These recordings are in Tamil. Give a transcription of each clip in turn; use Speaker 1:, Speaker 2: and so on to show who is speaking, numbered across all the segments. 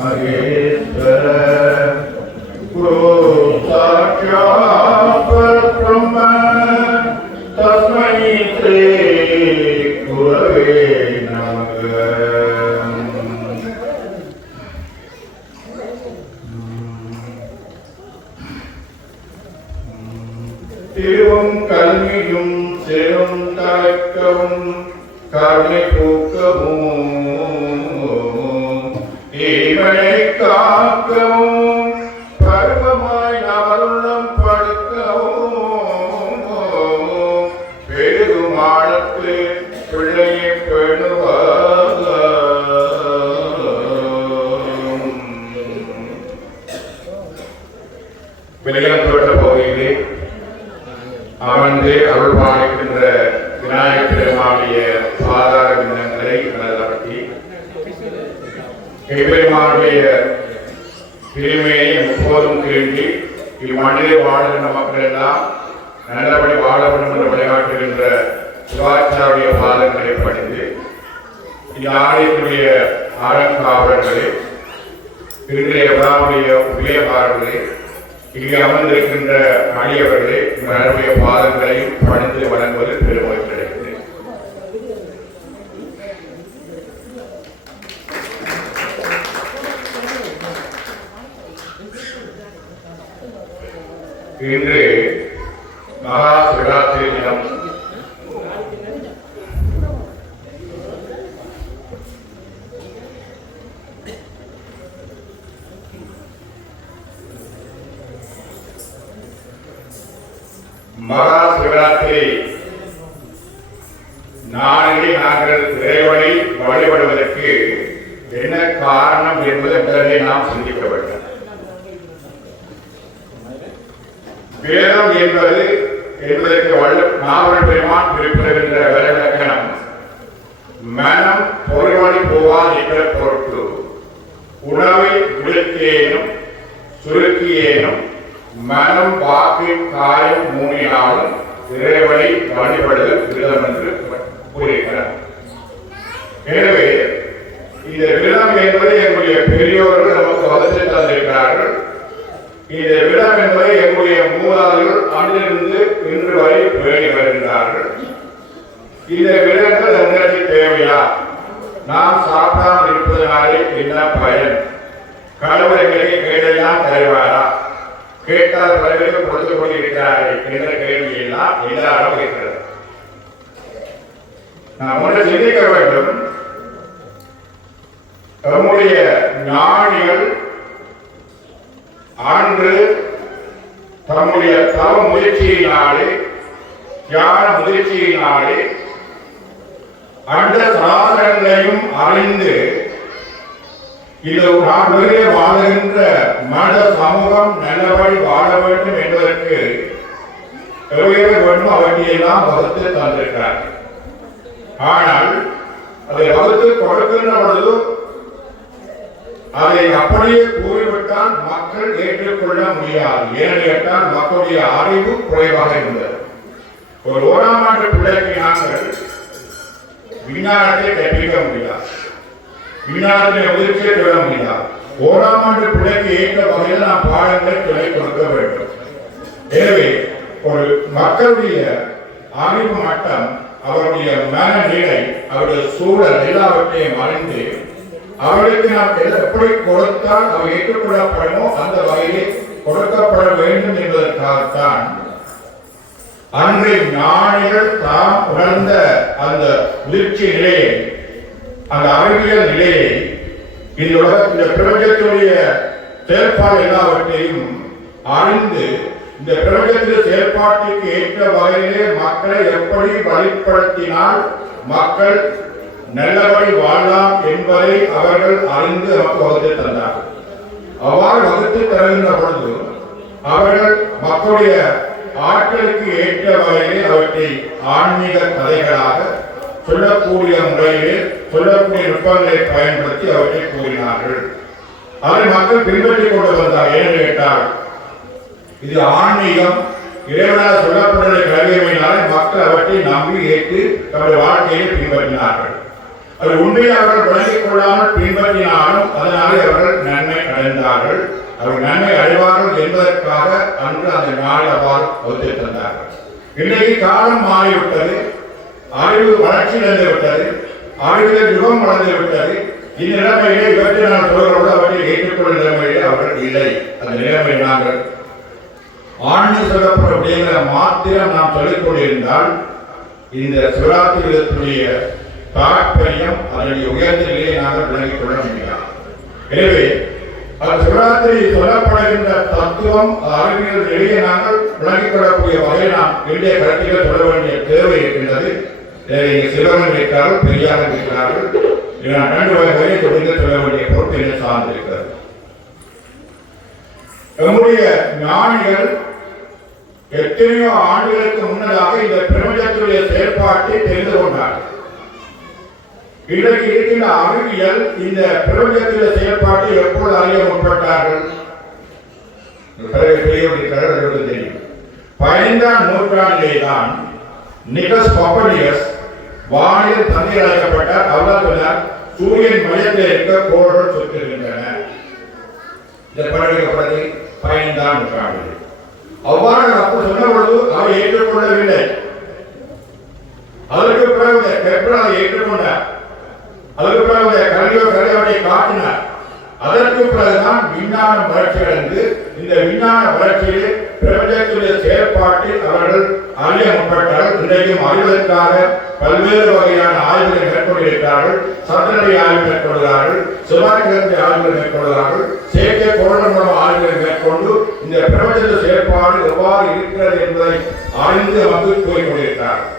Speaker 1: Amém. பெருமானுடைய திருமையை எப்போதும் கேள்வி இம்மண்ணிலே வாழுகின்ற மக்கள் எல்லாம் நல்லபடி வாழ வேண்டும் என்று விளையாட்டுகின்ற சிவாச்சாரிய பாதங்களை பணிந்து இந்த ஆலயத்துடைய அறங்காவலர்களே இன்றைய விழாவுடைய உபயகாரர்களே இங்கே அமர்ந்திருக்கின்ற அடியவர்களே இந்த பாதங்களையும் பணிந்து வழங்குவது பெருமை இன்று மகா சிவராத்திரி தினம் மகா சிவராத்திரி நாளிலே நாங்கள் இறைவனை வழிபடுவதற்கு என்ன காரணம் என்பதை முதலில் நாம் சிந்திக்க வேண்டும். வேதம் என்பது என்பதற்கு வல்ல நாவல் பெருமான் குறிப்பிடுகின்ற விலக்கணம் மனம் பொறிவழி போவான் என்ற பொருட்டு. உணவை விடுத்தேனும் சுருக்கியேனும் மனம் வாக்கு காயம் மூணினாலும் இறைவனை வழிபடுதல் விரதம் என்று கூறுகிறார். எனவே இந்த விரதம் என்பது எங்களுடைய பெரியோர்கள் நமக்கு வசதி தந்திருக்கிறார்கள். இந்த விழா என்பதை எங்களுடைய மூதாதைகள் அன்றிலிருந்து இன்று வரை பேணி வருகின்றார்கள். இந்த விரதங்கள் எங்களுக்கு தேவையா? நாம் சாப்பிடாமல் இருப்பதனாலே என்ன பயன்? கடவுள் எங்களுக்கு கேட்டெல்லாம் தருவாரா கேட்டால் பிறகு கொடுத்து கொண்டிருக்கிறாரே என்ற கேள்வி எல்லாம் எல்லாரும் இருக்கிறது நாம் ஒன்று சிந்திக்க வேண்டும். நம்முடைய ஞானிகள் அன்று தம்முடைய தவ முயற்சியினாலே தியான முயற்சியினாலே அண்ட சாதனங்களையும் அறிந்து இது நாட்டிலே வாழ்கின்ற மத சமூகம் நல்லபடி வாழ வேண்டும் என்பதற்கு எவ்வளவு வேண்டும் அவற்றையெல்லாம் வகுத்து தந்திருக்கிறார் ஆனால் அதை வகுத்து கொடுக்கின்ற பொழுது அதை அப்படியே கூறிவிட்டால் மக்கள் ஏற்றுக்கொள்ள முடியாது. ஏன்னு கேட்டால் மக்களுடைய அறிவு குறைவாக இருந்தது. ஒரு ஓராம் ஆண்டு பிள்ளைக்கு நாங்கள் விஞ்ஞானத்தை கற்பிக்க முடியாது விஞ்ஞானத்தை முயற்சியை சொல்ல முடியாது ஓராம் ஆண்டு பிள்ளைக்கு ஏற்ற வகையில் நாம் பாடங்களை துணை கொடுக்க வேண்டும். எனவே ஒரு மக்களுடைய அறிவு மட்டம் அவருடைய மனநிலை அவருடைய சூழல் எல்லாவற்றையும் அறிந்து அவர்களுக்கு நாம் எப்படி கொடுத்தால் அவர் ஏற்றுக்கொள்ளப்படுமோ? அந்த வகையிலே கொடுக்கப்பட வேண்டும் என்பதற்காகத்தான் அன்றை ஞானிகள் தாம் உணர்ந்த அந்த முதிர்ச்சி நிலையை அந்த அறிவியல் நிலையை இந்த உலக இந்த பிரபஞ்சத்தினுடைய செயல்பாடு எல்லாவற்றையும் அறிந்து இந்த பிரபஞ்சத்தின் செயல்பாட்டுக்கு ஏற்ற வகையிலே மக்களை எப்படி வழிப்படுத்தினால் மக்கள் நல்லபடி வாழலாம் என்பதை அவர்கள் அறிந்து நமக்கு வகுத்து தந்தார்கள். அவ்வாறு வகுத்து தருகின்ற பொழுது அவர்கள் மக்களுடைய ஆட்களுக்கு ஏற்ற வகையிலே அவற்றை ஆன்மீக கதைகளாக சொல்லக்கூடிய முறையிலே சொல்லக்கூடிய நுட்பங்களை பயன்படுத்தி அவற்றை கூறினார்கள். அதை மக்கள் பின்பற்றிக் கொண்டு வந்தார் ஏன்னு கேட்டால் இது ஆன்மீகம். இறைவனால் சொல்லப்படுகிற கல்வியினாலே மக்கள் அவற்றை நம்பி ஏற்று தம்முடைய வாழ்க்கையை பின்பற்றினார்கள். அது உண்மையை அவர்கள் விளங்கிக் கொள்ளாமல் பின்பற்றினாலும் அதனாலே அவர்கள் அவர் நன்மை அடைவார்கள் என்பதற்காக அன்று அந்த நாள் அவ்வாறு ஒத்துத்தந்தார்கள் இன்றைக்கு காலம் மாறிவிட்டது. ஆய்வு வளர்ச்சி அடைந்து விட்டது அறிவியல் யுகம் வளர்ந்து விட்டது இந்நிலைமையிலே இவற்றை நான் சொல்கிறோடு அவற்றை ஏற்றுக்கொள்ள நிலைமையிலே அவர்கள் இல்லை. அந்த நிலைமை நாங்கள் ஆண்டு சொல்லப்பட்ட விடயங்களை மாத்திரம் நாம் சொல்லிக் கொண்டிருந்தால் இந்த சுராத்திரத்துடைய தாற்பயம் அதனுடைய உயர்ந்த நிலையை நாங்கள் விளங்கிக் கொள்ள முடியாது எனவே அந்த சிவராத்திரி சொல்லப்படுகின்ற தத்துவம் அறிவியல் நிலையை நாங்கள் விளங்கிக் கொள்ளக்கூடிய வகையில் நாம் இந்திய கருத்துக்களை சொல்ல வேண்டிய தேவை இருக்கின்றது. இதை சிவகன் இருக்கிறார்கள் பெரியார் இருக்கிறார்கள். இதை வகையை தொடர்ந்து சொல்ல வேண்டிய பொறுப்பு என்ன சார்ந்திருக்கிறது. நம்முடைய ஞானிகள் எத்தனையோ ஆண்டுகளுக்கு முன்னதாக இந்த பிரபஞ்சத்துடைய செயற்பாட்டை தெரிந்து கொண்டார்கள். இன்றைக்கு இருக்கின்ற அறிவியல் இந்த பிரபஞ்சத்தில செயல்பாட்டை எப்போது அறிய முற்பட்டார்கள்? தெரியும். பதினைந்தாம் நூற்றாண்டிலே தான் நிகஸ் பப்படியஸ் வானில் தண்ணீர் அழைக்கப்பட்ட அவர் சொன்னார் சூரியன் மையத்தில் இருக்க கோள்கள் சுற்றுகின்றன இந்த பழகப்பட்டது பதினைந்தாம் நூற்றாண்டு அவ்வாறு அப்போ சொன்ன பொழுது அவர் ஏற்றுக்கொள்ளவில்லை. அதற்கு பிறகு கெப்ரா ஏற்றுக்கொண்டார். அதற்கு பிறகு கலியோ கலியோடைய காட்டினார். அதற்கு பிறகுதான் விஞ்ஞானம் வளர்ச்சி அடைந்து இந்த விஞ்ஞான வளர்ச்சியிலே பிரபஞ்சத்துடைய செயற்பாட்டில் அவர்கள் அறிய முற்பட்டார்கள். இன்றைக்கும் அறிவதற்காக பல்வேறு வகையான ஆய்வுகளை மேற்கொண்டிருக்கிறார்கள். சட்டநிலை ஆய்வு மேற்கொள்கிறார்கள். சிவாக்கிரந்தை ஆய்வுகள் மேற்கொள்கிறார்கள். செயற்கை கோளம் மூலம் ஆய்வுகளை மேற்கொண்டு இந்த பிரபஞ்ச செயற்பாடு எவ்வாறு இருக்கிறது என்பதை அறிந்து வந்து கூறிக்கொண்டிருக்கிறார்கள்.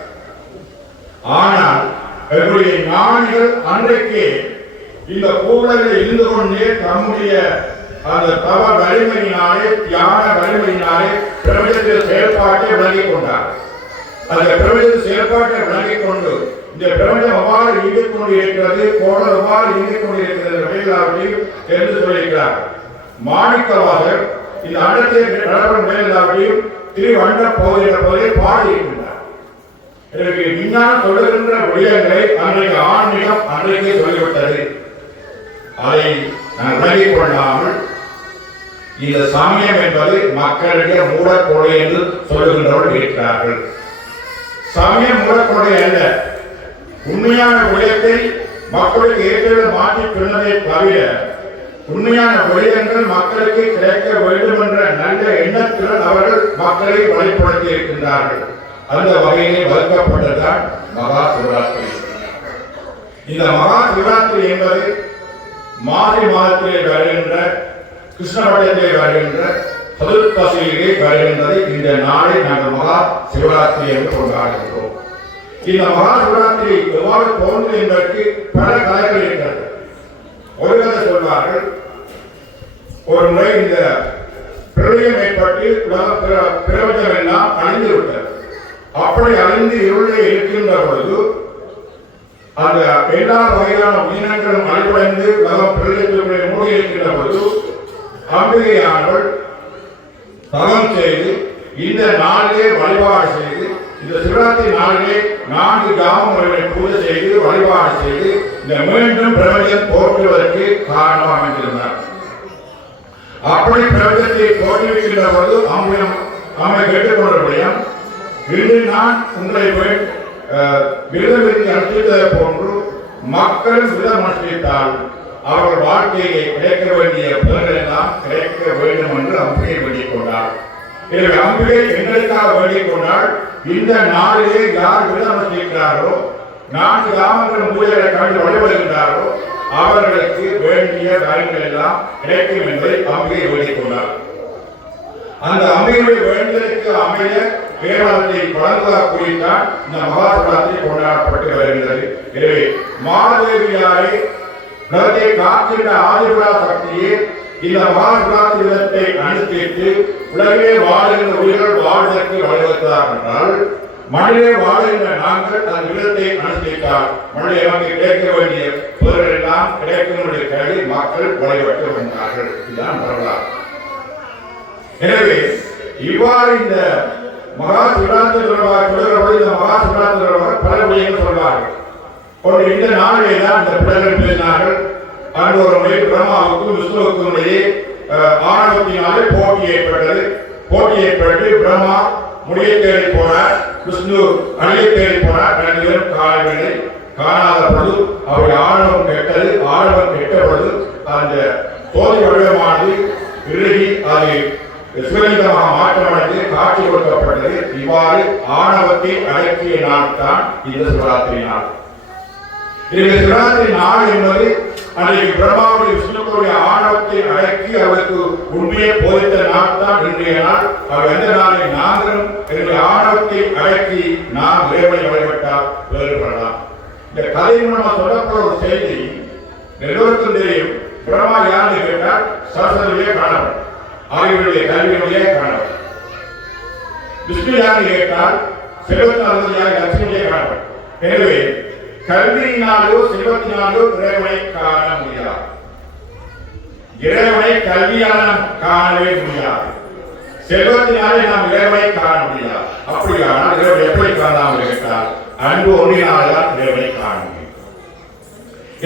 Speaker 1: ஆனால் எங்களுடைய ஞானிகள் அன்றைக்கே இந்த கூடலில் இருந்து கொண்டே தம்முடைய அந்த தவ வலிமையினாலே தியான வலிமையினாலே பிரபஞ்சத்தின் செயல்பாட்டை விளங்கிக் கொண்டார். அந்த பிரபஞ்சத்தின் செயல்பாட்டை விளங்கிக் கொண்டு இந்த பிரபஞ்சம் எவ்வாறு இயங்கிக் கொண்டிருக்கிறது கோடல் எவ்வாறு இயங்கிக் கொண்டிருக்கிறது வெளியிலாவற்றையும் தெரிந்து சொல்லியிருக்கிறார் மாணிக்கவாசர் இந்த அண்டத்தை கடற்படும் மேலாவற்றையும் திருவண்ட பகுதியில பகுதியில் பாடியிருக்கின்றார் எனக்கு விஞ்ஞானம் தொடர்கின்ற விடயங்களை அன்றைக்கு ஆன்மீகம் அன்றைக்கே சொல்லிவிட்டது. அதை விலகிக் கொள்ளாமல் இந்த சமயம் என்பது மக்களிடையே மூடக்கொலை என்று சொல்லுகின்றவர்கள் இருக்கிறார்கள் சமயம் மூடக்கொலை அல்ல. உண்மையான விடயத்தை மக்களுக்கு ஏற்கனவே மாற்றி பின்னதை தவிர உண்மையான விடயங்கள் மக்களுக்கு கிடைக்க வேண்டும் என்ற நல்ல எண்ணத்துடன் அவர்கள் மக்களை வழிபடுத்தி இருக்கின்றார்கள். அந்த வகையிலே வகுக்கப்பட்டதுதான் மகா சிவராத்திரி. இந்த மகா சிவராத்திரி என்பது மாசி மாதத்திலே வருகின்ற கிருஷ்ணபட்சத்திலே வருகின்ற சதுர்த்தசியிலே வருகின்றது இந்த நாளை நாங்கள் மகா சிவராத்திரி என்று கொண்டாடுகிறோம். இந்த மகா சிவராத்திரி எவ்வாறு தோன்றும் என்பதற்கு பல கதைகள் இருக்கிறது. ஒரு கதை சொல்வார்கள். ஒரு முறை இந்த பிரளயம் ஏற்பட்டு பிரபஞ்சம் எல்லாம் அழிந்து விட்டது. அப்படி அழிந்து இருளை இருக்கின்ற பொழுது அந்த எல்லா வகையான உயிரினங்களும் அழிவடைந்து உலகம் பிரளயத்திற்குள்ளே மூடி இருக்கின்ற பொழுது அம்பிகையானவள் தவம் செய்து இந்த நாளிலே வழிபாடு செய்து இந்த சிவராத்திரி நாளிலே நான்கு கிராமங்களை பூஜை செய்து வழிபாடு செய்து இந்த மீண்டும் பிரபஞ்சம் போற்றுவதற்கு காரணம் அமைந்திருந்தார். அப்படி பிரபஞ்சத்தை தோற்றுவிக்கின்ற பொழுது அம்மையம் அம்மை கேட்டுக்கொண்டபடியும் இன்று நான் உங்களை போய் அஹ், விரதம் போன்று மக்கள் விரதம் அனுஷ்டித்தால் அவர்கள் வாழ்க்கையை கிடைக்க வேண்டிய பலன்கள் எல்லாம் கிடைக்க வேண்டும் என்று அம்பிகை வேண்டிக் கொண்டார் எனவே அம்பிகை எங்களுக்காக வேண்டிக் கொண்டால் இந்த நாளிலே யார் விருதம் அனுஷ்டிக்கிறாரோ நான்கு கிராமங்கள் மூலைகளை கண்டு வழிபடுகின்றாரோ அவர்களுக்கு வேண்டிய காரியங்கள் எல்லாம் கிடைக்கும் என்பதை அம்பிகை வேண்டிக் கொண்டார் அந்த அம்பிகையுடைய வேண்டுதலுக்கு அமைய கேரளத்தை வழங்குவதற்குரியதான் இந்த மகாசிவராத்திரி கொண்டாடப்பட்டு வருகின்றது. எனவே மாதேவியாரை உலகத்தை காக்கின்ற ஆதிபுரா சக்தியே இந்த மகாசிவராத்திரி விதத்தை அனுசரித்து உலகிலே வாழ்கின்ற உயிர்கள் வாழ்வதற்கு வழிவகுத்ததாக என்றால் மனிதே வாழ்கின்ற நாங்கள் அந்த விதத்தை அனுசரித்தால் மனித நமக்கு கிடைக்க வேண்டிய பொருள் எல்லாம் கிடைக்கும் கேள்வி மக்கள் வழிபட்டு வந்தார்கள். இதுதான் வரலாறு. எனவே இவ்வாறு இந்த மகா சிவராத்திரி தொடர்பாக சொல்கிறபோது இந்த மகா சிவராத்திரி தொடர்பாக பல விடயங்கள் சொல்வார்கள். ஒரு இந்த நாளிலே தான் இந்த பிள்ளைகள் பேசினார்கள் அன்று ஒரு முறை பிரம்மாவுக்கும் விஷ்ணுவுக்கும் இடையே ஆணவத்தினாலே போட்டி ஏற்பட்டது. போட்டி ஏற்பட்டு பிரம்மா முடியை தேடி போனார். விஷ்ணு அணியை தேடி போனார். ரெண்டு பேரும் காணவில்லை காணாத பொழுது அவருடைய ஆணவம் கெட்டது. ஆணவம் கெட்ட பொழுது அந்த தோதி வடிவமானது இறுகி அது விஸ்வலிங்கமாக மாற்றமடைந்து காட்சி கொடுக்கப்பட்டது. இவ்வாறு ஆணவத்தை அடக்கிய நாள் தான் இந்த சிவராத்திரி நாள். இந்த சிவராத்திரி நாள் என்பது அன்றைக்கு பிரம்மாவுடைய விஷ்ணுக்களுடைய ஆணவத்தை அடக்கி அவருக்கு உண்மையை போதித்த நாள் தான் இன்றைய நாள். அவர் எந்த நாளை? நாங்களும் எங்களுடைய ஆணவத்தை அடக்கி நாம் இறைவனை வழிபட்டால் வேறுபடலாம் இந்த கதை மூலமாக சொல்லப்படுற ஒரு செய்தி எல்லோருக்கும் தெரியும் பிரம்மா யாருன்னு கேட்டால் சரஸ்வதியிலே காணப்படும் ஆகியோருடைய கல்வியினுடைய கணவர். விஷ்ணு யாருன்னு கேட்டால் செல்வத்தின் அறுபதியாக லட்சுமியே காணவர். எனவே கல்வியினாலோ செல்வத்தினாலோ இறைவனை காண முடியாது. இறைவனை கல்வியால் நாம் காணவே முடியாது. செல்வத்தினாலே நாம் இறைவனை காண முடியாது. அப்படியானால் இறைவனை எப்படி காணாமல் கேட்டால் அன்பு ஒன்றினால்தான் இறைவனை காண முடியும்.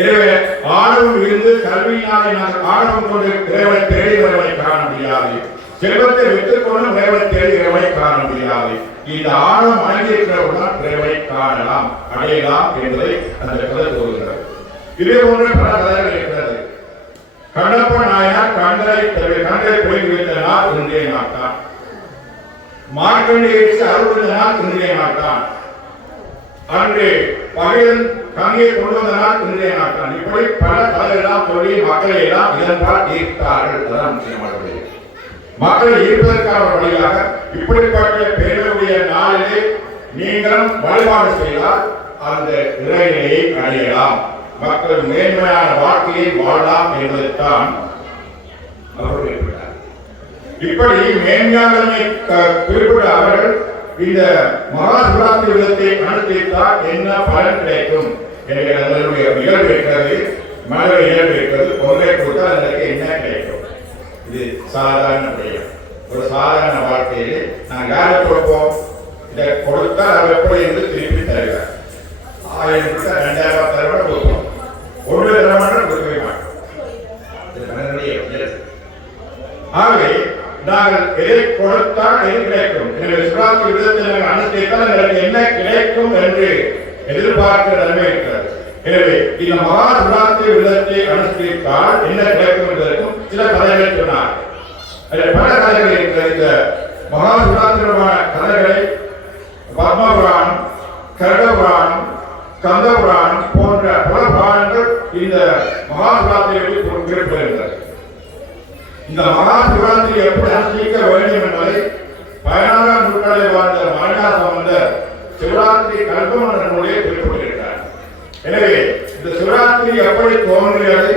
Speaker 1: எனவே ஆணவம் இருந்து கல்வியினாலே நாங்கள் ஆணவம் கொண்டு இறைவனை தேடி இறைவனை காண முடியாது. செல்வத்தை வைத்துக் கொண்டு இறைவனை தேடி இறைவனை காண முடியாது. இந்த ஆணவம் அடங்கியிருக்கிறவர்கள் இறைவனை காணலாம். அடையலாம் என்பதை அந்த கதை கூறுகிறது. இதே போன்ற பல கதைகள் இருக்கிறது. கண்ணப்ப நாயனார் கண்டரை கண்டரை போய் வைத்த நாள் இன்றைய நாட்டான் மார்க்கண்டேயருக்கு அறுபது நாள் இன்றைய நாட்டான் அன்று பகையன் கங்கையை கொண்டு வந்தனால் இன்றைய நாட்டான் இப்படி பல கதையெல்லாம் சொல்லி மக்களை எல்லாம் இதன்பால் ஈர்த்தார்கள். அதுதான் முக்கியமானது. மக்களை ஈர்ப்பதற்கான வழியாக இப்படிப்பட்ட பேருடைய நாளிலே நீங்களும் வழிபாடு செய்தால் அந்த இறைநிலையை அடையலாம். மக்கள் மேன்மையான வாழ்க்கையை வாழலாம் என்பதைத்தான் அவர் குறிப்பிட்டார் இப்படி மேன்மையாளமை குறிப்பிட்ட அவர்கள் இந்த மகாசிவராத்திரி விதத்தை அனுஷ்டித்தால் என்ன பலன் கிடைக்கும்? என்கிற நம்மளுடைய இயல்பு இருக்கிறது மனித இயல்பு இருக்கிறது பொருளை கொடுத்தால் அதற்கு என்ன கிடைக்கும்? இது சாதாரண விடயம். ஒரு சாதாரண வாழ்க்கையிலே நான் யாரை கொடுப்போம்? இதை கொடுத்தால் அவர் எப்படி என்று திருப்பி தருவார் ஆயிரம் கொடுத்தா ரெண்டாயிரம் ரூபாய் தருவார் கொடுப்போம். ஒன்று தர மாட்டோம் கொடுக்கவே மாட்டோம். இது மனிதனுடைய ஆகவே நாங்கள் எதை கொடுத்தால் எது கிடைக்கும்? எனவே சிவராத்திரி விதத்தில் நாங்கள் அனுஷ்டித்தால் எங்களுக்கு என்ன கிடைக்கும் என்று எதிர்பார்க்கிற நிலைமை இருக்கிறது எனவே இந்த மகா சிவராத்திரி விதத்தை அனுஷ்டித்தால் என்ன கிடைக்கும் என்பதற்கும் சில கதைகளை சொன்னார். அதில் பல கதைகள் இருக்கிற இந்த மகா சிவராத்திரிமான கதைகளை பத்மபுராணம் புராணம் கந்தபுராணம் போன்ற பல புராணங்கள் இந்த மகா சிவராத்திரியை குறிப்பிடுகிறது இந்த மகாசிவராத்திரி எப்படி அனுஷ்டிக்க வேண்டும் என்பதை பதினாறாம் நூற்றாண்டில் வாழ்ந்த மரணா சம்பந்தர் சிவராத்திரி கல்பமன்ற நூலே குறிப்பிட்டிருக்கிறார். எனவே இந்த சிவராத்திரி எப்படி தோன்றியது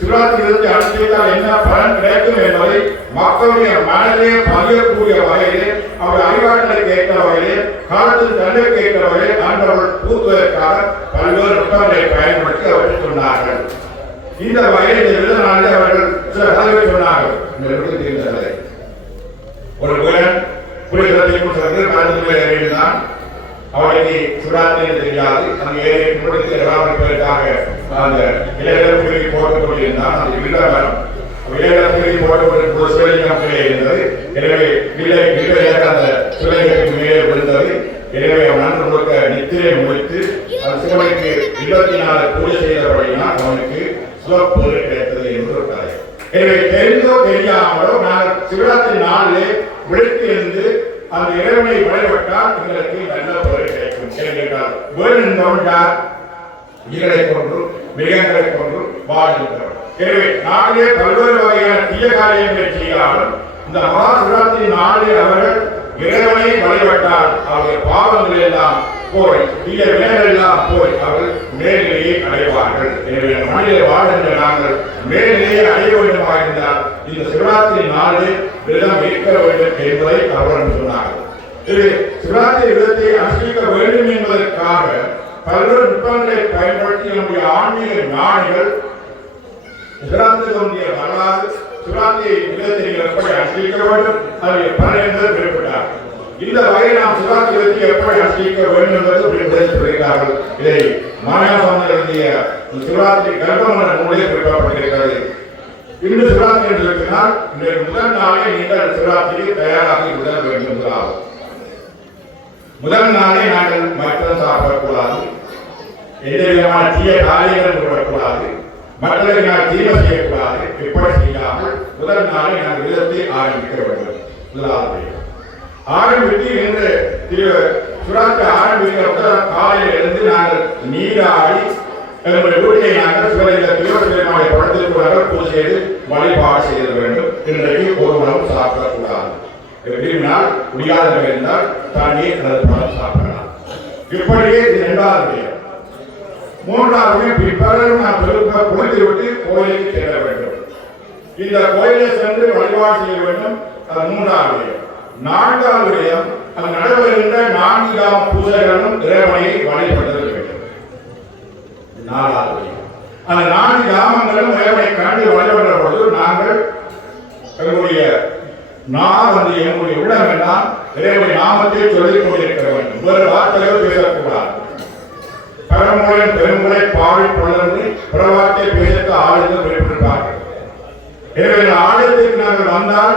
Speaker 1: சிவராத்திரி அனுஷ்டித்தால் என்ன பலன் கிடைக்கும் என்பதை மக்களுடைய மனதிலே பதியக்கூடிய வகையிலே அவருடைய அறிவாற்றலுக்கு ஏற்ற வகையிலே காலத்தில் தன்மைக்கு ஏற்ற வகையில் ஆண்டவர்கள் பூத்துவதற்காக பல்வேறு நுட்பங்களை பயன்படுத்தி அவர்கள் சொன்னார்கள். இந்த வகையில் இந்த விருதுனாலே அவர்கள் சில கதவை சொன்னார்கள். இந்த விருது தீர்ந்த கதை. ஒரு வீரன் புலிகளத்தையும் சில கலந்து ஏறினான் அவனுக்கு சிவராத்திரி தெரியாது. அந்த ஏழை குடும்பத்தில் ராமர்களுக்காக அந்த இளைஞர் புலி போட்டுக் கொண்டிருந்தான். அந்த வில்லவரம் இளைஞர் புலி போட்டுக் கொண்டிருந்த சிவலிங்கம் கீழே இருந்தது. எனவே வில்லை வில்லையாக அந்த சிவலிங்கத்தின் மேலே விழுந்தது. எனவே அவன் நன்று முழுக்க நித்திரை முடித்து அந்த சிவனுக்கு இருபத்தி நாலு பூஜை செய்தபடியினால் அவனுக்கு சிவப்பு கிடைத்தது என்று ஒரு கதை. எனவே தெரிந்தோ தெரியாமலோ நாங்கள் சிவராத்திரி நாளிலே விழித்து இருந்து அந்த இறைவனை வழிபட்டால் எங்களுக்கு நல்ல பொருள் கிடைக்கும். கேட்டால் வேணும் தோன்றார் உயிரை கொன்று மிருகங்களை கொன்று வாழ்கின்றோம் எனவே நாளிலே பல்வேறு வகையான தீய காரியங்களை செய்யாமல் இந்த மகா சிவராத்திரி நாளில் அவர்கள் இறைவனை வழிபட்டால் அவருடைய பாவங்கள் எல்லாம் போய் இந்த மேலெல்லாம் போய் அவர்கள் மேலேயே அடைவார்கள். எனவே மனிதர் வாழ்கின்ற நாங்கள் மேலேயே அடைய வேண்டுமா இருந்தால் இந்த சிவராத்திரி நாளே விரதம் இருக்க வேண்டும் என்பதை அவர்கள் சொன்னார்கள். இது சிவராத்திரி விரதத்தை அனுஷ்டிக்க வேண்டும் என்பதற்காக பல்வேறு நுட்பங்களை பயன்படுத்தி நம்முடைய ஆன்மீக ஞானிகள் சிவராத்திரி வரலாறு சிவராத்திரி விரதத்தை எப்படி அனுஷ்டிக்க வேண்டும் அதனுடைய பலன் என்பதை குறிப்பிட்டார்கள். இந்த வகையை நாம் சிவராத்திரி விரதத்தை எப்படி அனுஷ்டிக்க வேண்டும் என்பது இப்படி சொல்கிறார்கள் இதை மாயாசாமி எழுதிய சிவராத்திரி கர்ப்பமன்ற நூலே குறிப்பிடப்பட்டிருக்கிறது. இன்று சிவராத்திரி என்று இருக்கிறால் இன்றைக்கு முதல் நாளே நீங்கள் சிவராத்திரிக்கு தயாராகி விட வேண்டும் முதலாவது முதல் நாளே நாங்கள் மற்ற சாப்பிடக்கூடாது. எந்த விதமான தீய காரியங்கள் விடக்கூடாது மற்றவர்கள் நான் தீமை செய்யக்கூடாது. எப்படி செய்யாமல் முதல் நாளை நான் விதத்தை ஆரம்பிக்க வேண்டும். முதலாவது ஆரம்பித்து என்று திரு சுராத்தை ஆரம்பிக்கிற முதல் காலையில் இருந்து நாங்கள் நீராடி எங்களுடைய வீட்டை நாங்கள் சிவலிங்க தீவிரமாய படத்திற்கு நாங்கள் பூஜை செய்து வழிபாடு செய்ய வேண்டும். இன்றைக்கு ஒரு உணவு சாப்பிடக்கூடாது. விரும்பினால் முடியாதவர்கள் இருந்தால் தானே அல்லது பழம் சாப்பிடலாம். இப்படியே இது இரண்டாவது விஷயம் மூன்றாவது பிற்பகலும் நாம் பெருக்க குளித்து விட்டு கோயிலுக்கு செல்ல வேண்டும். இந்த கோயிலை சென்று வழிபாடு செய்ய வேண்டும். அது மூன்றாவது விஷயம் நான்காவது விடயம் அது நடைபெறுகின்ற நான்கு பூஜைகளும் இறைவனை வழிபடுதல் வேண்டும். நாலாவது விடயம். அந்த நான்கு கிராமங்களும் இறைவனை கண்டு வழிபடுற பொழுது நாங்கள் எங்களுடைய நான் வந்து எங்களுடைய உள்ளம் எல்லாம் இறைவனுடைய நாமத்தை சொல்லிக் கொண்டிருக்க வேண்டும். வேறு வார்த்தைகள் பேசக்கூடாது. பரமுறையின் பெருமுறை பாவி புலர்ந்து பிறவாட்டை பேசக்க ஆளுநர் வெளிப்பட்டிருப்பார்கள் எனவே ஆலயத்திற்கு நாங்கள் வந்தால்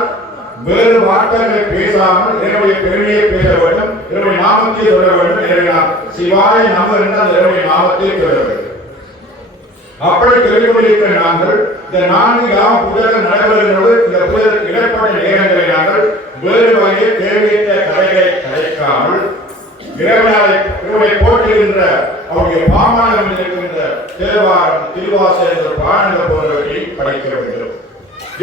Speaker 1: வேறு வார்த்தைகளை பேசாமல் என்னுடைய பெருமையை பேச வேண்டும் என்னுடைய நாமத்தை சொல்ல வேண்டும் எனவே சிவாய நம என்றால் அந்த நாமத்தை பெற வேண்டும். அப்படி தெரிவிக்கிற நாங்கள் இந்த நான்கு கிராம புதர்கள் நடைபெறுகிறது. இந்த புதருக்கு இடப்பட்ட நேரங்களை நாங்கள் வேறு வகையில் தேவையற்ற கதைகளை கலைக்காமல் இறைவனாலை இறைவனை போற்றுகின்ற அவருடைய பாமானம் இருக்கின்ற தேவாரம் என்ற பாடங்கள் போன்றவற்றை படைக்க வேண்டும்.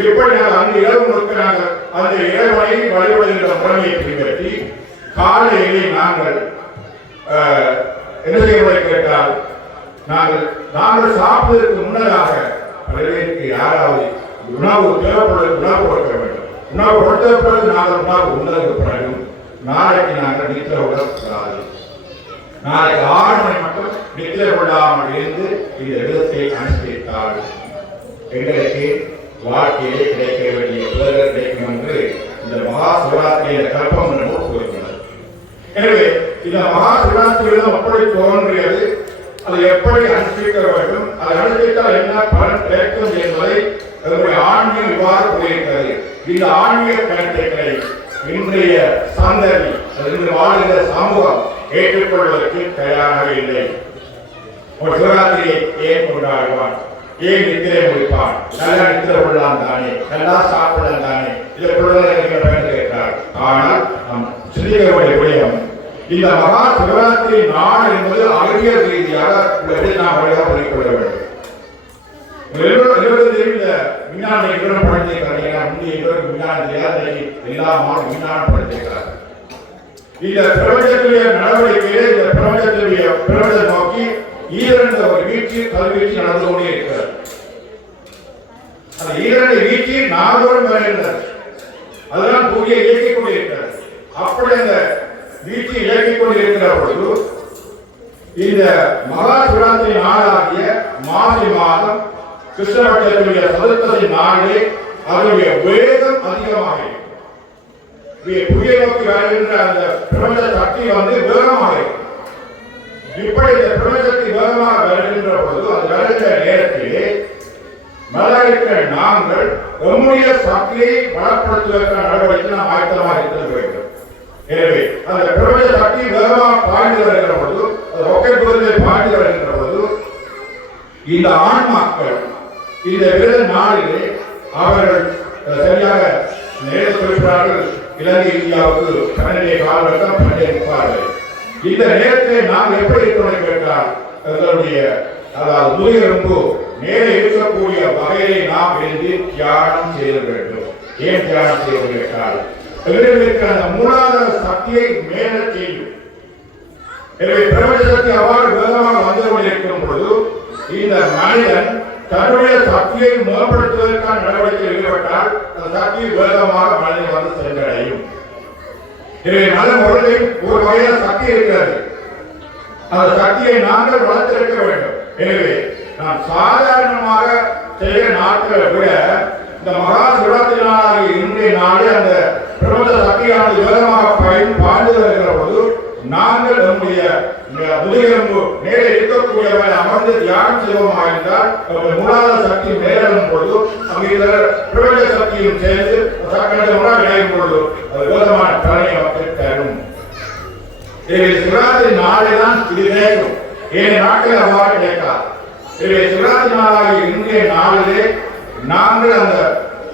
Speaker 1: இப்படி நாங்கள் அந்த இரவு முழுக்க நாங்கள் அந்த இறைவனை வழிபடுகின்ற முறையை பின்பற்றி காலையிலே நாங்கள் என்ன செய்வதை கேட்டால் நாங்கள் நாங்கள் சாப்பிடுவதற்கு முன்னதாக பலருக்கு யாராவது உணவு தேவைப்படுவது உணவு கொடுக்க வேண்டும். உணவு கொடுத்த பிறகு நாங்கள் உணவு உண்டதற்கு பிறகு நாளைக்கு நாங்கள் நித்திர விடக்கூடாது நாளைக்கு ஆறு மணி மட்டும் நித்திர விடாமல் இருந்து இந்த விதத்தை அனுஷ்டித்தால் எங்களுக்கு வாழ்க்கையிலே கிடைக்க வேண்டிய பேர்கள் கிடைக்கும் என்று இந்த மகா சிவராத்திரியை கல்பம் என்று கூறுகிறது எனவே இந்த மகா சிவராத்திரியிடம் எப்படி தோன்றியது அதை எப்படி அனுஷ்டிக்க வேண்டும் அதை அனுஷ்டித்தால் என்ன பலன் கிடைக்கும் என்பதை அதனுடைய ஆன்மீக இவ்வாறு கூறியிருக்கிறது இந்த ஆன்மீக கருத்துக்களை இன்றைய சந்ததி அது இன்று வாழ்கிற சமூகம் ஏற்றுக்கொள்வதற்கு தயாராக இல்லை. ஒரு சிவராத்திரியை ஏன் கொண்டாடுவான் ஏன் நித்திரை முடிப்பான் நல்லா நித்திரை கொள்ளலாம் தானே நல்லா சாப்பிடலாம் தானே இதை கொள்வதற்கு கேட்டார் ஆனால் நம் சிந்திக்க வேண்டிய விடயம் இந்த மகா சிவராத்திரி நாள் என்பது அறிவியல் ரீதியாக உள்ளதை நாம் வழியாக புரிந்து வேண்டும். இருபது இந்த விஞ்ஞான நிறுவனம் படித்திருக்கிறாங்க முந்தைய இருபது விஞ்ஞான தெரியாத எல்லா மாணவ விஞ்ஞானம் படித்திருக்கிறார் இந்த பிரபஞ்சத்துடைய நடவடிக்கையிலே இந்த பிரபஞ்சத்துடைய பிரபஞ்சத்தை நோக்கி ஈரண்ட ஒரு வீட்டில் கல்வீட்டில் நடந்து கொண்டே இருக்கிறார். அந்த ஈரண்ட வீட்டில் நாள்தோறும் வருகின்றது அதெல்லாம் பூமியை இயக்கிக் கொண்டிருக்கிறார் அப்படி அந்த வீட்டில் இயக்கிக் கொண்டிருக்கிற பொழுது இந்த மகா சிவராத்திரி நாளாகிய மாசி மாதம் கிருஷ்ணபட்சத்துடைய சதுர்த்தசி நாளே அதனுடைய வேகம் அதிகமாக புதிய நோக்கி வருகின்ற அந்த பிரபஞ்ச சக்தி வந்து வேகமாக இருக்கும். இப்படி இந்த பிரபஞ்சத்தை வேகமாக வருகின்ற பொழுது அது வருகின்ற நேரத்திலே மலரிக்கிற நாங்கள் நம்முடைய சக்தியை வளப்படுத்துவதற்கான நடவடிக்கை நாம் ஆயத்தமாக இருக்க வேண்டும். எனவே அந்த பிரபஞ்ச சக்தி வேகமாக பாய்ந்து வருகிற பொழுது அது ஒக்கை பகுதியில் பாய்ந்து வருகின்ற பொழுது இந்த ஆன்மாக்கள் இந்த விரத நாளிலே அவர்கள் சரியாக நேர குறிப்பிடார்கள் இலங்கை இந்தியாவுக்கு பன்னெண்டே காலகட்டம் பன்னெண்டே முக்கால் இந்த நேரத்தை நாம் எப்படி இருக்கணும் கேட்டால் எங்களுடைய அதாவது முதுகெலும்பு மேலே இருக்கக்கூடிய வகையை நாம் எழுதி தியானம் செய்ய வேண்டும். ஏன் தியானம் செய்ய கேட்டால் அந்த மூலாதார சக்தியை மேலே செய்யும் எனவே பிரபஞ்சத்தை அவ்வாறு வேகமாக வந்து கொண்டிருக்கும் பொழுது இந்த மனிதன் தன்னுடைய சக்தியை மேம்படுத்துவதற்கான நடவடிக்கை ஈடுபட்டால் அந்த சக்தி வேகமாக மனிதன் வந்து சென்றடையும். எனவே நல்ல முறையில் ஒரு வகையான சக்தி இருக்கிறது. அந்த சக்தியை நாங்கள் வளர்த்திருக்க வேண்டும். எனவே நாம் சாதாரணமாக செய்கிற நாட்களை விட இந்த மகா சிவராத்திரி நாளாகிய இன்றைய நாளே அந்த பிரபஞ்ச சக்தியானது வேகமாக பயன் பாய்ந்து வருகிற போது நாங்கள் நம்முடைய இந்த முதுகெலும்பு மேலே இருக்கக்கூடியவரை அமர்ந்து தியானம் செய்வோமாக இருந்தால் நம்முடைய மூலாதார சக்தி மேலும் பொழுது அங்கே பிரபஞ்ச சக்தியும் சேர்ந்து சக்கரத்தை உணவு இணையும் பொழுது அது விரோதமான பலனை நமக்கு தரும் எனவே சிவராத்திரி நாளை தான் இது நேரம் ஏன் நாட்கள் அவ்வாறு கிடைக்காது எனவே சிவராத்திரி நாளாகிய இன்றைய நாளிலே நாங்கள் அந்த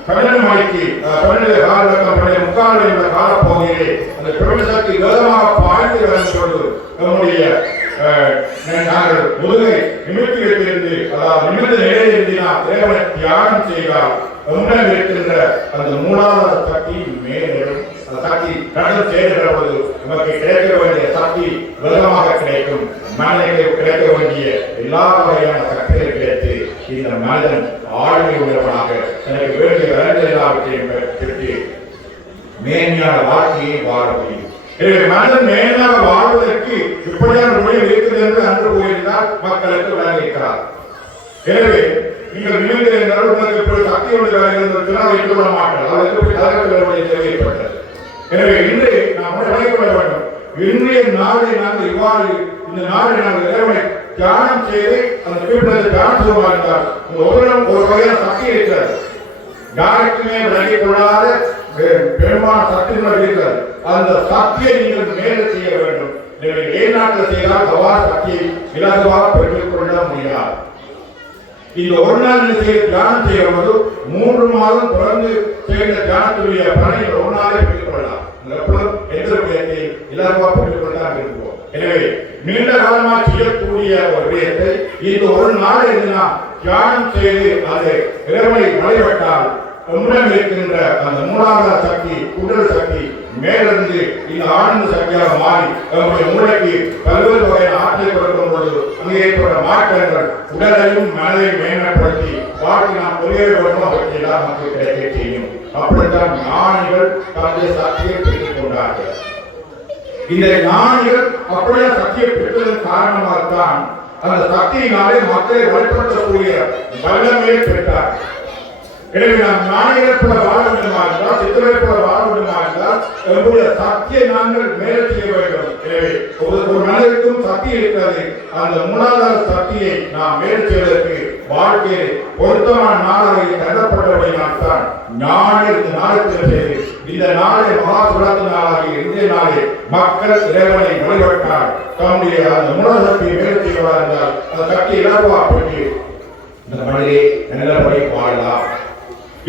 Speaker 1: பன்னெண்டு மணிக்கு அஹ், பன்னெண்டு காலக்கம் பன்னெண்டு முக்கால் என்ற காலப்பகுதியிலே அந்த பிரபஞ்சத்தை விதமாக பாய்ந்து வேண்டும் பொழுது நம்முடைய நாங்கள் முதுகை நிமிர்த்தி வைத்திருந்து அதாவது நிமிர்ந்த நிலையிலிருந்து நாம் தேவனை தியானம் செய்தால் உண்மையில் இருக்கின்ற அந்த மூலாதார சக்தி மேலும் அந்த சக்தி கடந்து சேர்கிற போது நமக்கு கிடைக்க வேண்டிய சக்தி வேகமாக கிடைக்கும். மனிதனுக்கு கிடைக்க வேண்டிய எல்லா வகையான சக்திகள் கிடைத்து இந்த மனிதன் ஆளுமை உள்ளவனாக எனக்கு வேண்டிய வேலை எல்லாவற்றையும் பெற்று மேன்மையான வாழ்க்கையை வாழ முடியும். எனவே மனிதன் மேலாக வாழ்வதற்கு இப்படியான மொழி இருக்கிறது என்று அன்று போயிருந்தால் மக்களுக்கு விளங்கியிருக்கிறார் எனவே நீங்கள் நினைந்து என்றால் உங்களுக்கு இப்படி சக்தி உள்ள இருந்ததுன்னா வைத்துக் கொள்ள மாட்டார் அதற்கு போய் தகவல் தேவைப்பட்டது. எனவே இன்று நாம் விளங்கிக் வேண்டும். இன்றைய நாளை நாங்கள் இவ்வாறு இந்த நாளை நாங்கள் இறைவனை தியானம் செய்து அந்த பீடத்தை தியானம் செய்வோம் என்றால் ஒரு வகையான சக்தி இருக்கிறது. யாருக்குமே விலகிக் கொள்ளாத பெருமான சக்திகள் இருக்கிறது அந்த சக்தியை நீங்கள் மேலே செய்ய வேண்டும். நீங்கள் ஏன் நாட்டில் செய்தால் அவ்வாறு சக்தியை இலகுவாக பெற்றுக் கொள்ள முடியாது இந்த ஒரு நாள் நிலையை தியானம் செய்யும் போது மூன்று மாதம் தொடர்ந்து சேர்ந்த தியானத்துடைய பலனை ஒரு நாளே பெற்றுக் கொள்ளலாம். எப்பொழுதும் எந்த விடயத்தை இலகுவாக பெற்றுக் கொள்ளலாம் இருப்போம் எனவே நீண்ட காலமாக செய்யக்கூடிய ஒரு விடயத்தை இந்த ஒரு நாள் என்ன தியானம் செய்து அதை இறைவனை வழிபட்டால் உம்மிடம் இருக்கின்ற அந்த மூலாதார சக்தி உடல் சக்தி மேலிருந்து இந்த ஆனந்த சக்தியாக மாறி நம்முடைய மூளைக்கு பல்வேறு வகையான ஆற்றலை கொடுக்கும் பொழுது அங்கே ஏற்பட்ட மாற்றங்கள் உடலையும் மனதையும் மேம்படுத்தி வாழ்க்கை நாம் புரிய வேண்டும் அவற்றையெல்லாம் நமக்கு கிடைக்க செய்யும். அப்படித்தான் ஞானிகள் தன்னுடைய சக்தியை பெற்றுக் கொண்டார்கள். இந்த ஞானிகள் அப்படியே சக்தியை பெற்றதன் காரணமாகத்தான் அந்த சக்தியினாலே மக்களை வழிபடுத்தக்கூடிய வல்லமையை பெற்றார்கள். எனவே நாம் ஞானிகளை போல வாழ வேண்டுமா என்றால் சித்தரை போல வாழ வேண்டுமா என்றால் நம்முடைய சக்தியை நாங்கள் மேலே செய்ய வேண்டும். எனவே ஒரு ஒரு மனிதருக்கும் சக்தி இருக்கிறது. அந்த மூலாதார சக்தியை நாம் மேலே செய்வதற்கு வாழ்க்கையை பொருத்தமான நாளாக கருதப்பட்டபடியால் தான் ஞானிகள் இந்த நாளுக்கு இந்த நாளை மகா சுராத்தி நாளாகி இன்றைய நாளே மக்கள் இறைவனை வழிபட்டால் தம்முடைய அந்த மூலசக்தியை மேல் செய்வார் என்றால் அந்த சக்தி இழப்பா பெற்று இந்த மனிதே நல்லபடி வாழலாம்.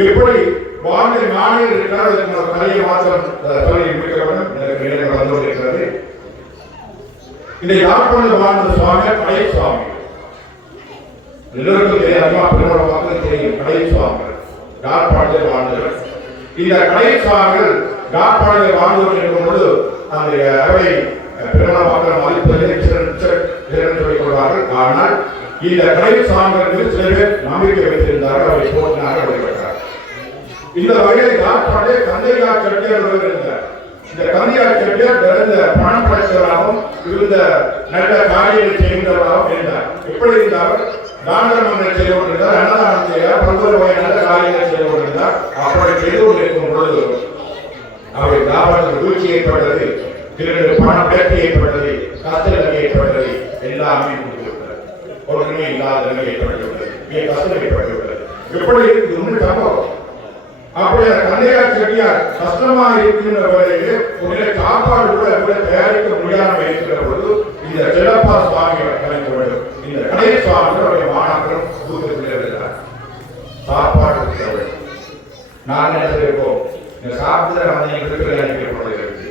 Speaker 1: எப்படி வானில் ஞானிகள் இருக்கிறார் என்ற ஒரு கலையை மாத்திரம் அஹ், சொல்லி எனக்கு நேரம் வந்து கொண்டிருக்கிறது இந்த யாழ்ப்பாணத்தில் வாழ்ந்த சுவாமி பழைய சுவாமி. எல்லோருக்கும் தெரியும் அம்மா பெருமாள் மக்களுக்கு தெரியும் பழைய சுவாமிகள் யாழ்ப்பாணத்தில் வாழ்ந்தவர். இந்த கடை சுவாமிகள் யாழ்ப்பாணத்தில் வாழ்ந்தவர் இருக்கும் பொழுது அந்த அவை பெருமாள் மக்கள் மதிப்பதில் சொல்லிக் கொள்வார்கள். ஆனால் இந்த கடை சுவாமிகள் மீது சில பேர் நம்பிக்கை வைத்திருந்தார்கள் அவரை போட்டினார்கள் வழிபட்டார் இந்த வகையில் யாழ்ப்பாணே கந்தையா செட்டியார் ஒருவர் இருந்தார் இந்த கந்தையா செட்டியார் பிறந்த பணம் படைத்தவராகவும் இருந்த நல்ல காரியங்களை செய்கின்றவராகவும் இருந்தார். எப்படி இருந்தார்? மன்னர் செய்து கொண்டிருந்தார். அன்னதானம் செய்தார் பல்வேறு வகை நல்ல காரியங்களை செய்து கொண்டிருந்தார். அப்படி செய்து கொண்டிருக்கும் பொழுது அவருடைய வியாபாரத்தில் வீழ்ச்சி ஏற்பட்டது. திருடு பணம் பேட்டி ஏற்பட்டது. கஷ்டம் ஏற்பட்டது எல்லாமே முடிந்துவிட்டது ஒன்றுமே இல்லாத நிலை ஏற்பட்டுள்ளது ஏன் கஷ்டம் ஏற்பட்டுவிட்டது. எப்படி இருக்கு? உண்மை சம்பவம் அப்படியே கந்தையார் செட்டியார் கஷ்டமா இருக்கின்ற வேலையிலே உங்களை சாப்பாடு கூட கூட தயாரிக்க முடியாமல் இருக்கிற பொழுது இந்த சிலப்பா சுவாமி கலைக்க வேண்டும் இந்த கடை சுவாமிகளுடைய மாணாக்கரும் தூக்கத்தில் இருக்கிறார் சாப்பாடு கொடுக்க நான் என்ன செய்வோம் இந்த சாப்பிட்டு வந்து நீங்க இருக்கிற நினைக்கப்படுகிறது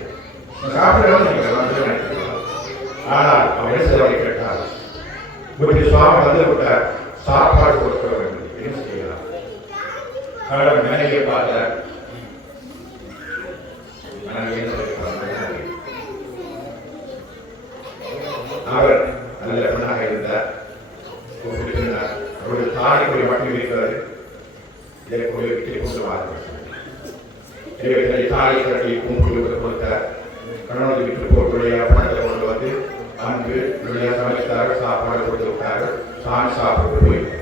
Speaker 1: இந்த சாப்பிட வந்து நீங்க வந்து நினைக்கலாம் ஆனால் அவர் என்ன செய்வாங்க கேட்டால் இப்படி சுவாமி வந்து விட்டார். சாப்பாடு கொடுக்க வேண்டும் அவர் மனைவியை பார்த்தார் மனைவி என்ன சொல்லியிருப்பார்? அவர் நல்ல பெண்ணாக இருந்தார் கூப்பிட்டிருந்தார் அவருடைய தாடி கொடி மட்டும் இருக்கிறது இதை கொடி விட்டு கொண்டு வாருங்கள் இவர்களை தாடி கட்டி கும்பிட்டு கொடுத்தார் கணவன் விட்டு போட்டுடைய பணத்தை கொண்டு வந்து அங்கு இவருடைய சமைத்தார்கள் சாப்பாடு கொடுத்து விட்டார்கள் சாமி சாப்பிட்டு போயிருந்தார்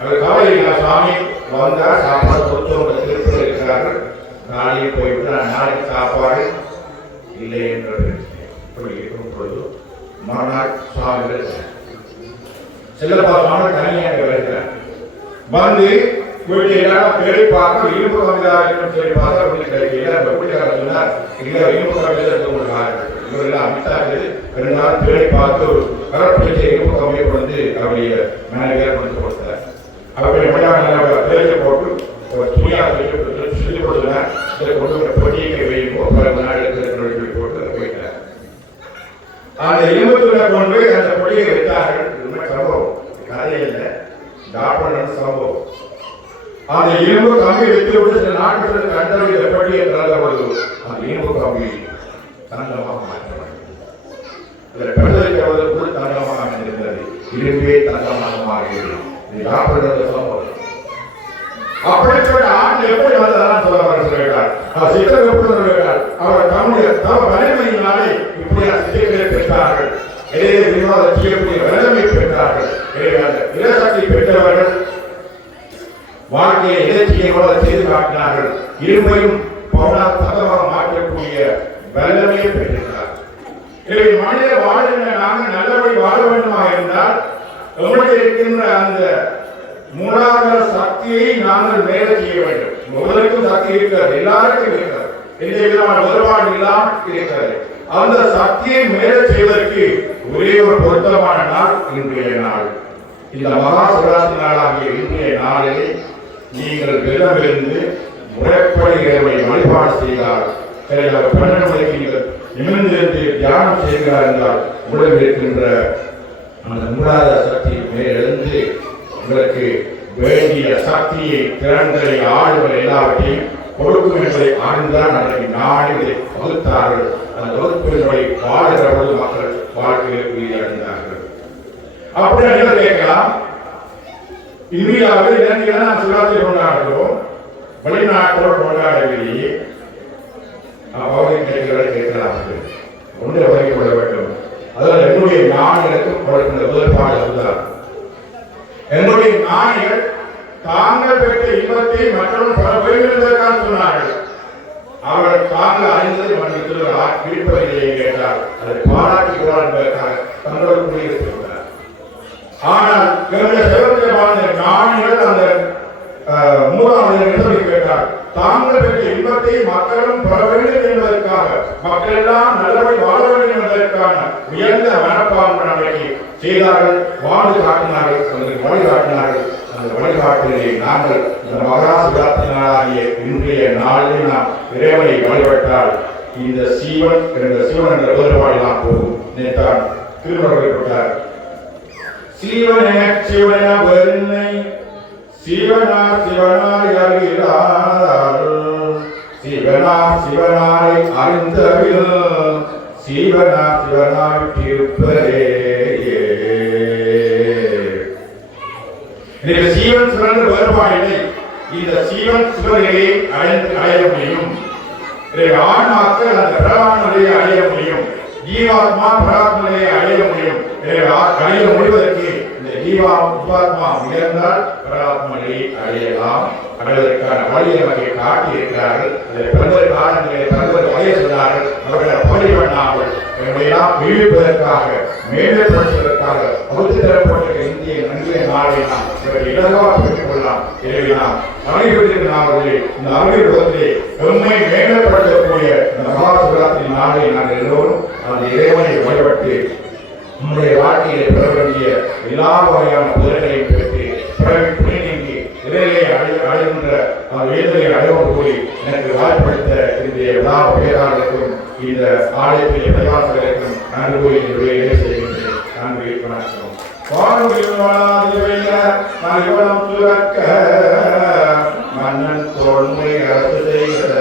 Speaker 1: அவர் கவலையில்லா சாமி வந்தார் சாப்பாடு கொடுத்தவங்க திருப்பதி இருக்கிறார்கள் நாளைக்கு போய்விட்டு நான் நாளைக்கு சாப்பாடு இல்லை என்றது இப்படி இருக்கும் பொழுது மறுநாள் சுவாமிகள் செல்லப்பா மாணவர் தனியாக வருகிறார் வந்து வீட்டு எல்லாம் தேடி பார்க்க இரும்பு கவிதா சொல்லி பார்த்தா உங்களுக்கு கிடைக்கல அந்த வீட்டுக்காரர் சொன்னார் இல்ல இரும்பு கவிதை இருக்கு உங்களுக்கு இவரெல்லாம் ரெண்டு நாள் தேடி பார்த்து ஒரு இரும்பு கவியை கொண்டு அவருடைய மேனேஜர் கொண்டு கொடுத்தார் அப்படி தேடி போட்டு ஒரு துணியா சொல்லி கொடுத்தேன் இதை கொண்டு ஒரு பொடியை வைக்கும் பல நாடுகளுக்கு சொல்லி போட்டு போயிட்டார் அந்த கொண்டு அந்த பொடியை வைத்தார்கள் சம்பவம். கதை இல்லை டாக்டர் சம்பவம். அந்த இரும்பு கம்பி வைத்து விட்டு சில நாட்கள் கண்டறிய எப்படி என்றால் பொழுது அந்த இரும்பு கம்பி தங்கமாக மாற்றப்படுகிறது அதில் பெருதளிக்கிறவதற்கு இரும்பே தங்கமாக மாறியது. இது டாக்டர் சம்பவம் அப்படிப்பட்ட ஆண் எப்படி வந்ததெல்லாம் சொல்ல வர அவர் சித்தர் எப்படி சொல்கிறார் அவர் தம்முடைய தவ வலிமையினாலே இப்படியா சித்திகளை பெற்றார்கள். இடையே வினோத செய்யக்கூடிய வலிமை பெற்றார்கள். பெற்றவர்கள் வாழ்க்கையை இலட்சியங்களோட செய்து காட்டினார்கள். இருமையும் பவுனா மாற்றக்கூடிய வல்லமையை பெற்றிருக்கிறார். எனவே மனித வாழ்கின்ற நாங்கள் நல்லபடி வாழ வேண்டுமா இருந்தால் நம்முடைய இருக்கின்ற அந்த மூலாதார சக்தியை நாங்கள் மேலே செய்ய வேண்டும். முதலுக்கும் சக்தி இருக்கிறது எல்லாருக்கும் இருக்கிறது. எந்த விதமான வேறுபாடு இல்லாமல் இருக்கிறது. அந்த சக்தியை மேலே செய்வதற்கு ஒரே ஒரு பொருத்தமான நாள் இன்றைய நாள். இந்த மகா சிவராத்திரி நாளாகிய இன்றைய நாளிலே நீங்கள் வெள்ளமிருந்து முறைப்படி இறைவனை வழிபாடு செய்தால் சில பன்னெண்டு மணிக்கு நீங்கள் நிமிர்ந்திருந்து தியானம் செய்கிறார் என்றால் உடலில் இருக்கின்ற அந்த மூடாத சக்தி மேலெழுந்து உங்களுக்கு வேண்டிய சக்தியை திறன்களை ஆடுகள் எல்லாவற்றையும் கொடுக்கும் என்பதை ஆழ்ந்தான் அன்றைக்கு நாடுகளை வகுத்தார்கள். அந்த வகுப்பினுடைய வாழுகிற பொழுது மக்கள் வாழ்க்கையில் உயிரிழந்தார்கள். அப்படி கேட்கலாம். இந்தியாவில் இலங்கையில் நாம் சிவராத்திரி கொண்டாடுகிறோம் வெளிநாட்டோடு கொண்டாடவில்லையே அவ்வாறு கேட்கிறதை கேட்கலாம் ஒன்று வரைக்கும் கொள்ள வேண்டும் அதாவது என்னுடைய ஞானிகளுக்கும் கொடுக்கின்ற வேறுபாடு அதுதான் என்னுடைய ஞானிகள் தாங்கள் பெற்ற இன்பத்தை மற்றவர்கள் பல பெறுகிறதற்காக சொன்னார்கள் அவர்கள் தாங்கள் அறிந்ததை மன்னித்து வீழ்ப்பதிலேயே கேட்டார் அதை பாராட்டுகிறார் என்பதற்காக தங்களோடு குடியிருக்கிறார் ஆனால் என்னுடைய சிவத்தை வாழ்ந்த ஞானிகள் அந்த அஹ், மூணாவது சொல்லி கேட்டார் தாங்கள் பெற்ற இன்பத்தை மக்களும் பெற வேண்டும் என்பதற்காக மக்கள் எல்லாம் நல்லபடி வாழ வேண்டும் என்பதற்கான உயர்ந்த மனப்பான்பு நடவடிக்கை செய்தார்கள் வாழ்ந்து காட்டினார்கள் அதற்கு வழிகாட்டினார்கள் அந்த வழிகாட்டிலே நாங்கள் இந்த மகா சிவராத்திரி நாளாகிய இன்றைய நாளில் நாம் இறைவனை வழிபட்டால் இந்த சீவன் என்ற சிவன் என்ற வேறுபாடெல்லாம் போகும். நேத்தான் திருமணப்பட்டார் கொண்டார் சீவனே சிவன வெண்ணை சிவனார் சிவனார் அறிகிறார். சிவனார் சிவனாரை அறிந்தவில் சிவனார் சிவனாய் இருப்பதே இந்த சீவன் சிவன் வேறுபாடில்லை இந்த சீவன் சுரநிலையை அடைந்து அடைய முடியும். இதை ஆன்மாக்கள் அந்த பிரகாண நிலையை அடைய முடியும். ஜீவாத்மா பிரகாண நிலையை அடைய முடியும். அடைய முடிவதற்கு இந்த ஜீவா உபாத்மா உயர்ந்தால் பிரகாத்மா நிலையை அடையலாம். அடைவதற்கான வழியை நமக்கு காட்டி இருக்கிறார்கள் அதை பல்வேறு காரணங்களை பல்வேறு வழியை சொன்னார்கள். அவர்களை பழி பண்ணாமல் எங்களையெல்லாம் விழிப்பதற்காக மேம்படுத்துவதற்காக வகுத்து தரப்பட்ட இந்திய நன்றிய நாளை நாம் இவர்கள் இலகுவாக பெற்றுக் கொள்ளலாம். எனவே நாம் அமைப்பிற்கு நாம் அவர்களை இந்த அமைப்பகத்திலே எம்மை மேம்படுத்தக்கூடிய இந்த மகாசிவராத்திரி நாளை நாங்கள் எல்லோரும் அந்த இறைவனை வழிபட்டு நம்முடைய வாழ்க்கையிலே பெற வேண்டிய எல்லா வகையான புதர்களையும் பெற்று பிறகு வேதனை அடைவோடு போய் எனக்கு வாய்ப்படுத்த இந்த எல்லா பேராளர்களுக்கும் இந்த ஆலயத்தில் பிரகாசர்களுக்கும் நன்றி போய் என்னுடைய இறை செய்கின்றேன். நன்றி வணக்கம். வானொலியில் துறக்க மன்னன் தோன்மை அரசு செய்த